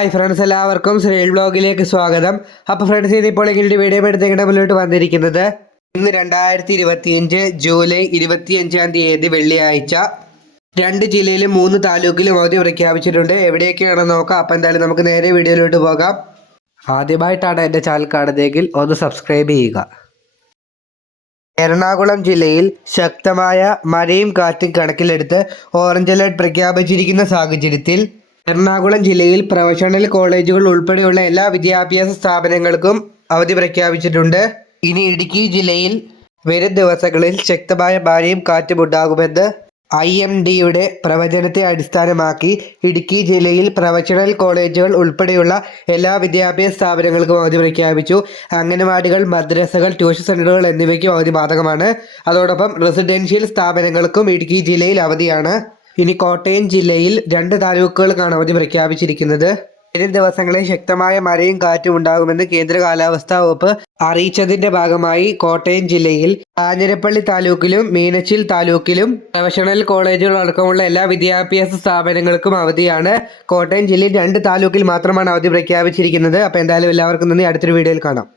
Hi friends എല്ലാവർക്കും ശ്രീൽ ബ്ലോഗിലേക്ക് സ്വാഗതം. അപ്പോൾ ഫ്രണ്ട്സ് ഇതിപ്പോൾ ഇങ്ങനെ വീഡിയോ എടുത്തേക്കിടെ മുന്നോട്ട് വന്നിരിക്കുന്നത്. ഇന്ന് രണ്ടായിരത്തി ഇരുപത്തിയഞ്ച് ജൂലൈ ഇരുപത്തിയഞ്ചാം തീയതി വെള്ളിയാഴ്ച. രണ്ട് ജില്ലയിലും മൂന്ന് താലൂക്കിലും അവധി പ്രഖ്യാപിച്ചിട്ടുണ്ട്. എവിടെയൊക്കെയാണെന്ന് നോക്കാം. അപ്പോൾ എന്തായാലും നമുക്ക് നേരെ വീഡിയോയിലോട്ട് പോകാം. ആദ്യമായിട്ടാണ് എന്റെ ചാനൽ കാണുന്നതെങ്കിൽ ഒന്ന് സബ്സ്ക്രൈബ് ചെയ്യുക. എറണാകുളം ജില്ലയിൽ ശക്തമായ മഴയും കാറ്റും കണക്കിലെടുത്ത് ഓറഞ്ച് അലർട്ട് പ്രഖ്യാപിച്ചിരിക്കുന്ന സാഹചര്യത്തിൽ എറണാകുളം ജില്ലയിൽ പ്രൊഫഷണൽ കോളേജുകൾ ഉൾപ്പെടെയുള്ള എല്ലാ വിദ്യാഭ്യാസ സ്ഥാപനങ്ങൾക്കും അവധി പ്രഖ്യാപിച്ചിട്ടുണ്ട്. ഇനി ഇടുക്കി ജില്ലയിൽ വരും ദിവസങ്ങളിൽ ശക്തമായ മഴയും കാറ്റും ഉണ്ടാകുമെന്ന് ഐ എം ഡിയുടെ പ്രവചനത്തെ അടിസ്ഥാനമാക്കി ഇടുക്കി ജില്ലയിൽ പ്രൊഫഷണൽ കോളേജുകൾ ഉൾപ്പെടെയുള്ള എല്ലാ വിദ്യാഭ്യാസ സ്ഥാപനങ്ങൾക്കും അവധി പ്രഖ്യാപിച്ചു. അംഗനവാടികൾ മദ്രസകൾ ട്യൂഷൻ സെന്ററുകൾ എന്നിവയ്ക്കും അവധി ബാധകമാണ്. അതോടൊപ്പം റെസിഡൻഷ്യൽ സ്ഥാപനങ്ങൾക്കും ഇടുക്കി ജില്ലയിൽ അവധിയാണ്. ഇനി കോട്ടയം ജില്ലയിൽ രണ്ട് താലൂക്കുകൾക്കാണ് അവധി പ്രഖ്യാപിച്ചിരിക്കുന്നത്. വരും ദിവസങ്ങളിൽ ശക്തമായ മഴയും കാറ്റും ഉണ്ടാകുമെന്ന് കേന്ദ്ര കാലാവസ്ഥാ വകുപ്പ് അറിയിച്ചതിന്റെ ഭാഗമായി കോട്ടയം ജില്ലയിൽ കാഞ്ഞിരപ്പള്ളി താലൂക്കിലും മീനച്ചിൽ താലൂക്കിലും പ്രൊഫഷണൽ കോളേജുകൾ അടക്കമുള്ള എല്ലാ വിദ്യാഭ്യാസ സ്ഥാപനങ്ങൾക്കും അവധിയാണ്. കോട്ടയം ജില്ലയിൽ രണ്ട് താലൂക്കിൽ മാത്രമാണ് അവധി പ്രഖ്യാപിച്ചിരിക്കുന്നത്. അപ്പോൾ എന്തായാലും എല്ലാവർക്കും നന്ദി. അടുത്തൊരു വീഡിയോയിൽ കാണാം.